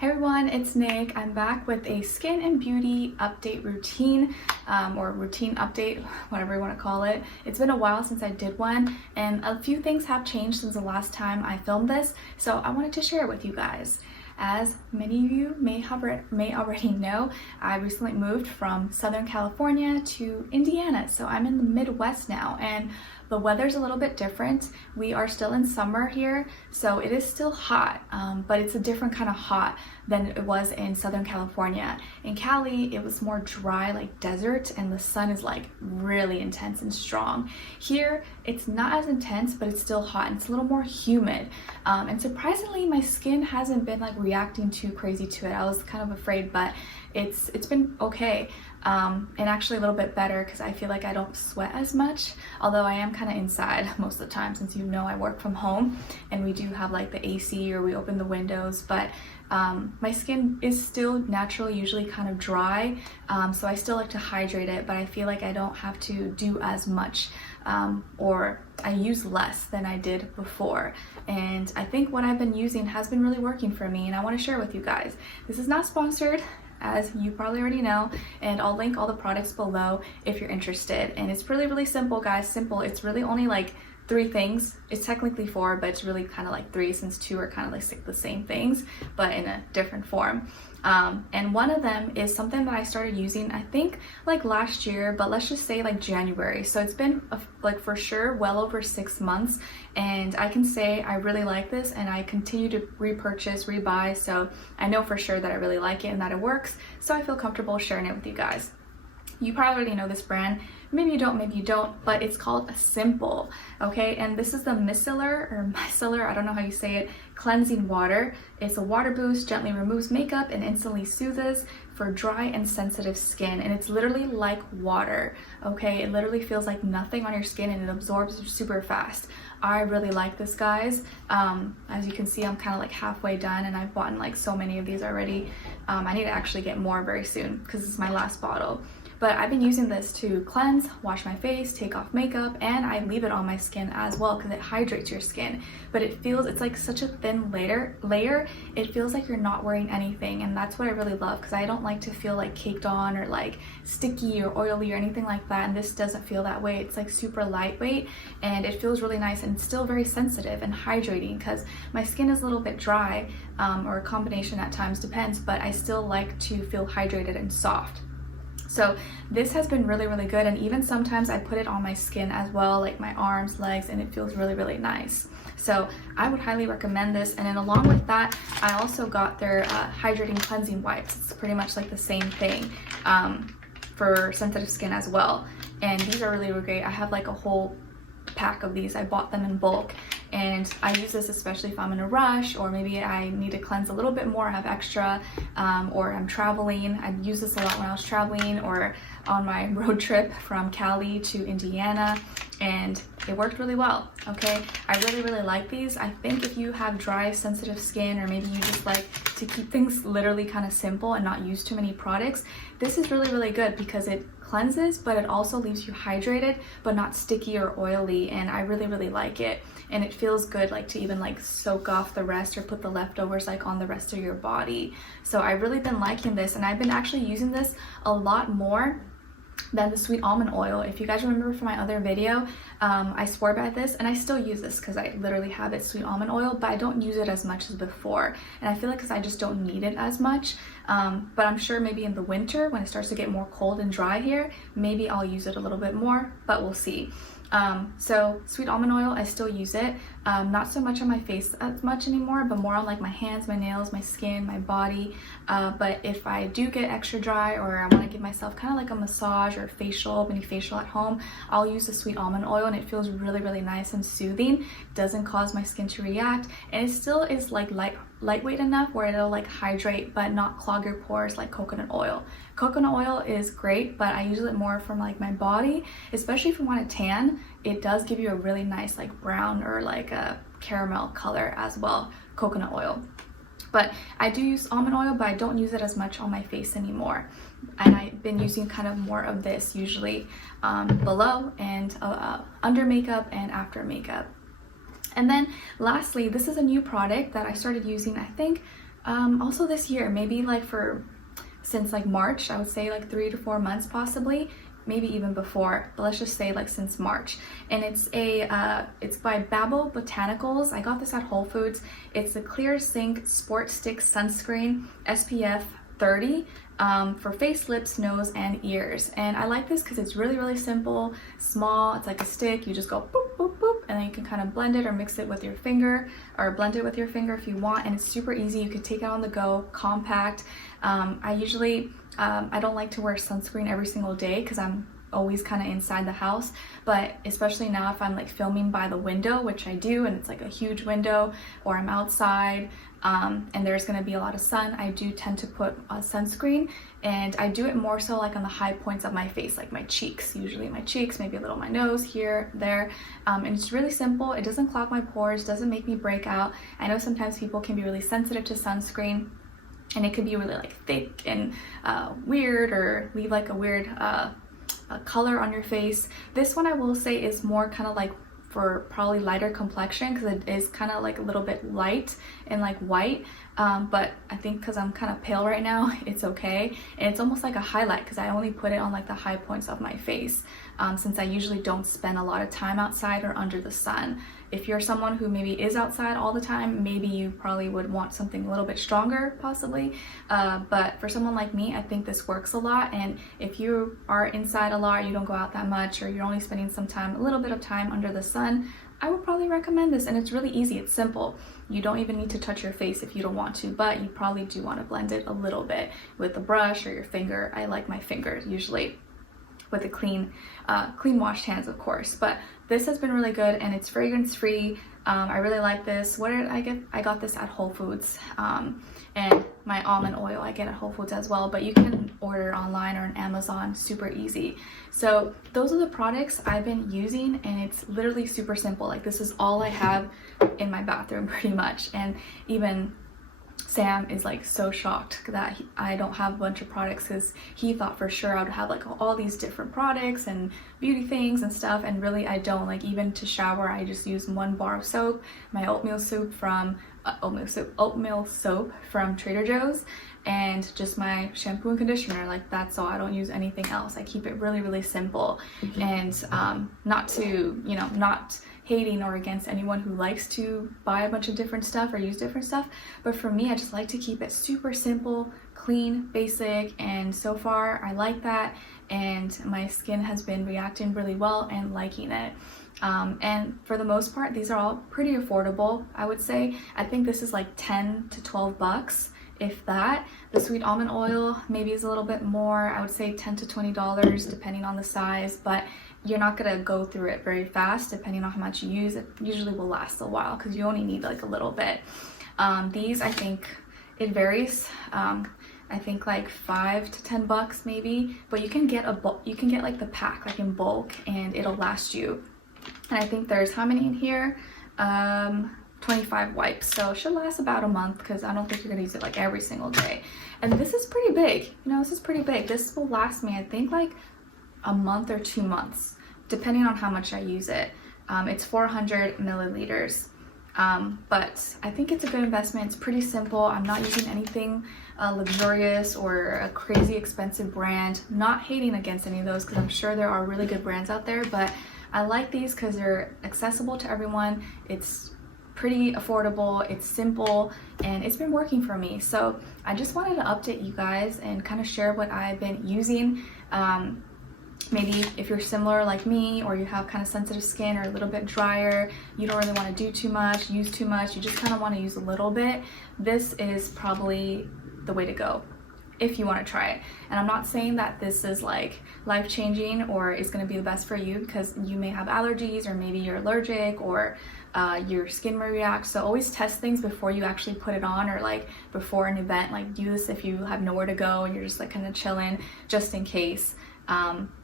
Hey everyone, it's Nick. I'm back with a skin and beauty update routine, or routine update, whatever you want to call it. It's been a while since I did one, and a few things have changed since the last time I filmed this, so I wanted to share it with you guys. As many of you may already know, I recently moved from Southern California to Indiana, so I'm in the Midwest now, and the weather's a little bit different. We are still in summer here, so it is still hot, but it's a different kind of hot than it was in Southern California. In Cali, it was more dry, like desert, and the sun is like really intense and strong. Here, it's not as intense, but it's still hot, and it's a little more humid. And surprisingly, my skin hasn't been like reacting too crazy to it. I was kind of afraid, but it's been okay. And actually a little bit better because I feel like I don't sweat as much, although I am kind of inside most of the time, since you know I work from home and we do have like the AC or we open the windows, but my skin is still naturally usually kind of dry, so I still like to hydrate it, but I feel like I don't have to do as much, or I use less than I did before. And I think what I've been using has been really working for me, and I want to share with you guys. This is not sponsored, as you probably already know, and I'll link all the products below if you're interested. And it's really simple, guys. Simple. It's really only like 3 things. It's technically 4, but it's really kind of like 3, since 2 are kind of like the same things but in a different form. And one of them is something that I started using, I think like last year, but let's just say like January. So it's been like for sure well over 6 months, and I can say I really like this, and I continue to repurchase, rebuy, so I know for sure that I really like it and that it works, so I feel comfortable sharing it with you guys. You probably already know this brand, maybe you don't, but it's called Simple, okay? And this is the Micellar, I don't know how you say it, cleansing water. It's a water boost, gently removes makeup and instantly soothes for dry and sensitive skin. And it's literally like water, okay? It literally feels like nothing on your skin, and it absorbs super fast. I really like this, guys. As you can see, I'm kind of like halfway done, and I've bought like so many of these already. I need to actually get more very soon because this is my last bottle. But I've been using this to cleanse, wash my face, take off makeup, and I leave it on my skin as well because it hydrates your skin. But it's like such a thin layer. It feels like you're not wearing anything, and that's what I really love, because I don't like to feel like caked on or like sticky or oily or anything like that, and this doesn't feel that way. It's like super lightweight, and it feels really nice, and still very sensitive and hydrating because my skin is a little bit dry, or a combination at times, depends, but I still like to feel hydrated and soft. So this has been really good, and even sometimes I put it on my skin as well, like my arms, legs, and it feels really nice. So I would highly recommend this. And then along with that, I also got their hydrating cleansing wipes. It's pretty much like the same thing for sensitive skin as well. And these are really great. I have like a whole pack of these. I bought them in bulk, and I use this especially if I'm in a rush, or maybe I need to cleanse a little bit more, I have extra, or I'm traveling. I use this a lot when I was traveling or on my road trip from Cali to Indiana, and it worked really well, okay? I really like these. I think if you have dry, sensitive skin, or maybe you just like to keep things literally kind of simple and not use too many products, this is really good because it cleanses, but it also leaves you hydrated but not sticky or oily, and I really like it. And it feels good like to even like soak off the rest or put the leftovers like on the rest of your body. So I've really been liking this, and I've been actually using this a lot more than the sweet almond oil. If you guys remember from my other video, I swore by this, and I still use this because I literally have it, sweet almond oil, but I don't use it as much as before, and I feel like because I just don't need it as much. But I'm sure maybe in the winter when it starts to get more cold and dry here, maybe I'll use it a little bit more, but we'll see. So sweet almond oil, I still use it, not so much on my face as much anymore, but more on like my hands, my nails, my skin, my body. But if I do get extra dry, or I want to give myself kind of like a massage or mini facial at home, I'll use the sweet almond oil, and it feels really nice and soothing. Doesn't cause my skin to react, and it still is like lightweight enough where it'll like hydrate but not clog your pores like coconut oil. Coconut oil is great, but I use it more from like my body, especially if you want to tan. It does give you a really nice like brown or like a caramel color as well, coconut oil. But I do use almond oil, but I don't use it as much on my face anymore. And I've been using kind of more of this usually below and under makeup and after makeup. And then lastly, this is a new product that I started using, I think Also this year, maybe like since like March, I would say like 3 to 4 months possibly, maybe even before, but let's just say like since March. And it's by Babel Botanicals. I got this at Whole Foods. It's the Clear Zinc Sport Stick Sunscreen SPF 30 for face, lips, nose, and ears. And I like this because it's really simple, small. It's like a stick. You just go boop, boop, boop, and then you can kind of blend it or mix it with your finger, or blend it with your finger if you want. And it's super easy. You could take it on the go, compact. I usually, I don't like to wear sunscreen every single day because I'm always kind of inside the house, but especially now if I'm like filming by the window, which I do, and it's like a huge window, or I'm outside and there's going to be a lot of sun, I do tend to put sunscreen. And I do it more so like on the high points of my face, like my cheeks, usually my cheeks, maybe a little my nose, here, there. And it's really simple. It doesn't clog my pores, doesn't make me break out. I know sometimes people can be really sensitive to sunscreen, and it could be really like thick and weird, or leave like a weird color on your face. This one I will say is more kind of like for probably lighter complexion, because it is kind of like a little bit light and like white, but I think because I'm kind of pale right now, it's okay. And it's almost like a highlight because I only put it on like the high points of my face, since I usually don't spend a lot of time outside or under the sun. If you're someone who maybe is outside all the time, maybe you probably would want something a little bit stronger possibly, but for someone like me, I think this works a lot. And if you are inside a lot, you don't go out that much, or you're only spending a little bit of time under the sun, I would probably recommend this. And it's really easy, it's simple. You don't even need to touch your face if you don't want to, but you probably do want to blend it a little bit with a brush or your finger. I like my fingers usually with a clean washed hands, of course. But this has been really good, and it's fragrance free. I really like this. What did I get? I got this at Whole Foods, and my almond oil I get at Whole Foods as well, but you can order online or on Amazon, super easy. So those are the products I've been using, and it's literally super simple. Like, this is all I have in my bathroom pretty much. And even Sam is like so shocked that I don't have a bunch of products, because he thought for sure I would have like all these different products and beauty things and stuff, and really I don't. Like, even to shower, I just use 1 bar of soap, my oatmeal soap from Trader Joe's, and just my shampoo and conditioner. Like, that's all. I don't use anything else. I keep it really simple. And not to, not hating or against anyone who likes to buy a bunch of different stuff or use different stuff, but for me, I just like to keep it super simple, clean, basic, and so far I like that, and my skin has been reacting really well and liking it. And for the most part, these are all pretty affordable, I would say. I think this is like 10 to 12 bucks, if that. The sweet almond oil maybe is a little bit more. I would say $10 to $20 depending on the size, but you're not gonna go through it very fast depending on how much you use. It usually will last a while because you only need like a little bit. These, I think it varies. I think like 5 to 10 bucks maybe, but you can get like the pack like in bulk, and it'll last you. And I think there's how many in here? 25 wipes, so it should last about a month, because I don't think you're gonna use it like every single day. And this is pretty big, this is pretty big. This will last me, I think, like a month or 2 months, depending on how much I use it. It's 400 milliliters, but I think it's a good investment. It's pretty simple. I'm not using anything luxurious or a crazy expensive brand. Not hating against any of those, because I'm sure there are really good brands out there, but I like these because they're accessible to everyone. It's pretty affordable, it's simple, and it's been working for me. So I just wanted to update you guys and kind of share what I've been using. Maybe if you're similar like me, or you have kind of sensitive skin or a little bit drier, you don't really want to do too much, use too much, you just kind of want to use a little bit, this is probably the way to go if you want to try it. And I'm not saying that this is like life-changing or is going to be the best for you, because you may have allergies, or maybe you're allergic, or your skin may react. So always test things before you actually put it on, or like before an event. Like, do this if you have nowhere to go and you're just like kind of chilling, just in case.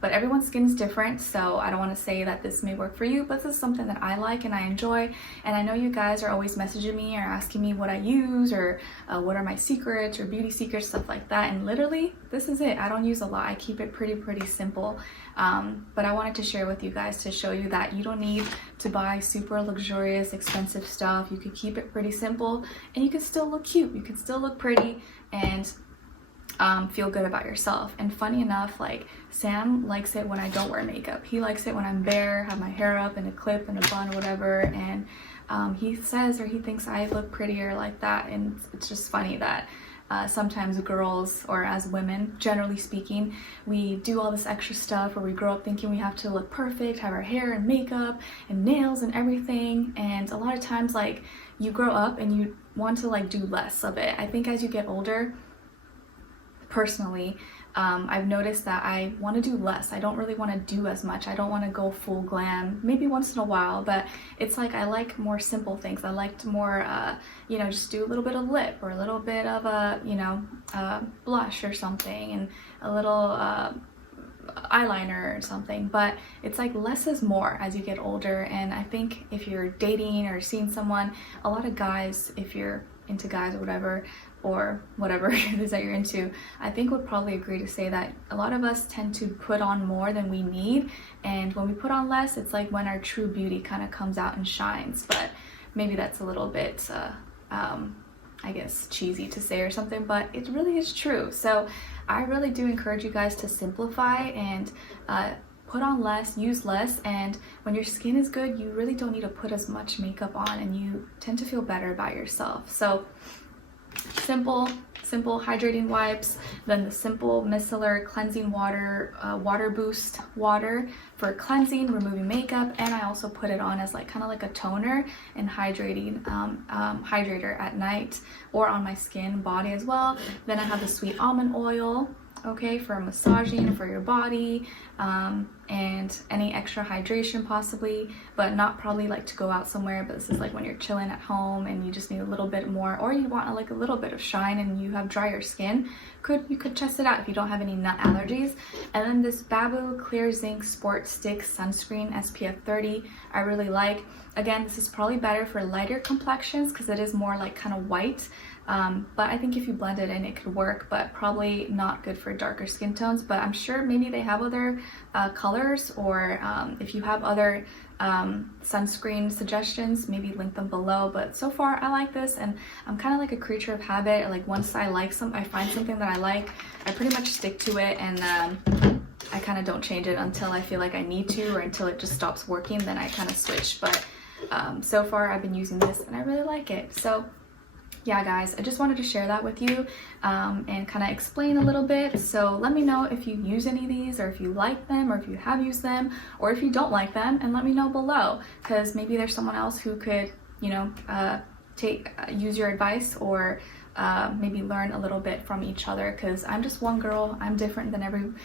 But everyone's skin is different, so I don't want to say that this may work for you, but this is something that I like and I enjoy. And I know you guys are always messaging me or asking me what I use, or what are my secrets or beauty secrets, stuff like that. And literally, this is it. I don't use a lot. I keep it pretty simple. But I wanted to share with you guys to show you that you don't need to buy super luxurious, expensive stuff. You could keep it pretty simple and you can still look cute. You can still look pretty and feel good about yourself. And funny enough, like, Sam likes it when I don't wear makeup. He likes it when I'm bare, have my hair up in a clip and a bun or whatever, and he says, or he thinks I look prettier like that. And it's just funny that sometimes girls, or as women, generally speaking, we do all this extra stuff, or we grow up thinking we have to look perfect, have our hair and makeup and nails and everything. And a lot of times, like, you grow up and you want to like do less of it. I think as you get older, personally, I've noticed that I want to do less. I don't really want to do as much. I don't want to go full glam, maybe once in a while, but it's like I like more simple things. I liked more, you know, just do a little bit of lip, or a little bit of a, you know, blush or something, and a little eyeliner or something. But it's like less is more as you get older. And I think if you're dating or seeing someone, a lot of guys, if you're into guys or whatever it is that you're into, I think would probably agree to say that a lot of us tend to put on more than we need. And when we put on less, it's like when our true beauty kind of comes out and shines. But maybe that's a little bit I guess cheesy to say or something, but it really is true. So I really do encourage you guys to simplify and put on less, use less. And when your skin is good, you really don't need to put as much makeup on, and you tend to feel better about yourself. So simple hydrating wipes, then the simple micellar cleansing water, water boost water for cleansing, removing makeup. And I also put it on as like kind of like a toner and hydrating hydrator at night, or on my skin, body as well. Then I have the sweet almond oil, okay, for massaging for your body, and any extra hydration possibly, but not probably like to go out somewhere. But this is like when you're chilling at home and you just need a little bit more, or you want like a little bit of shine and you have drier skin, you could test it out if you don't have any nut allergies. And then this Babu Clear Zinc Sport Stick Sunscreen SPF 30, I really like. Again, this is probably better for lighter complexions because it is more like kind of white. But I think if you blend it in, it could work, but probably not good for darker skin tones. But I'm sure maybe they have other colors, or if you have other sunscreen suggestions, maybe link them below. But so far I like this, and I'm kind of like a creature of habit. Like, once I find something that I like, I pretty much stick to it, and I kind of don't change it until I feel like I need to, or until it just stops working, then I kind of switch. But so far I've been using this and I really like it. So yeah, guys, I just wanted to share that with you, and kind of explain a little bit. So let me know if you use any of these, or if you like them, or if you have used them, or if you don't like them, and let me know below, because maybe there's someone else who could, you know, use your advice, or maybe learn a little bit from each other, because I'm just one girl. I'm different than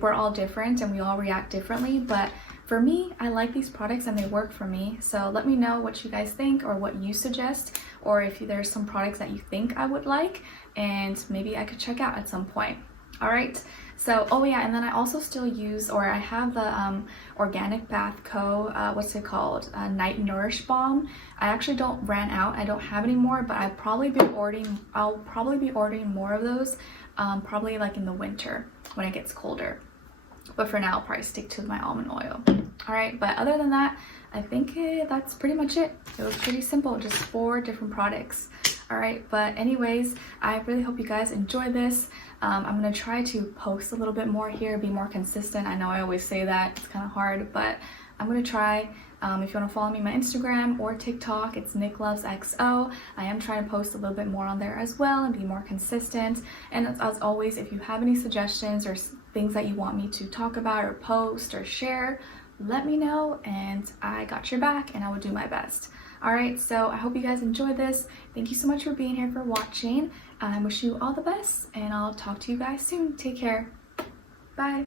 we're all different and we all react differently. But for me, I like these products and they work for me. So let me know what you guys think, or what you suggest, or if there's some products that you think I would like and maybe I could check out at some point. All right. So, oh yeah, and then I also still use, or I have the Organic Bath Co. What's it called? Night Nourish Balm. I actually ran out. I don't have any more, but I'll probably be ordering more of those, probably like in the winter when it gets colder. But for now, I'll probably stick to my almond oil. All right, but other than that, I think that's pretty much it. It was pretty simple, just 4 different products. All right, but anyways, I really hope you guys enjoy this. I'm gonna try to post a little bit more here, be more consistent. I know I always say that, it's kind of hard, but I'm gonna try. If you want to follow me on my Instagram or TikTok, it's nicklovesxo. I am trying to post a little bit more on there as well and be more consistent. And as always, if you have any suggestions or things that you want me to talk about or post or share, let me know, and I got your back and I will do my best. All right, so I hope you guys enjoyed this. Thank you so much for being here, for watching. I wish you all the best, and I'll talk to you guys soon. Take care. Bye.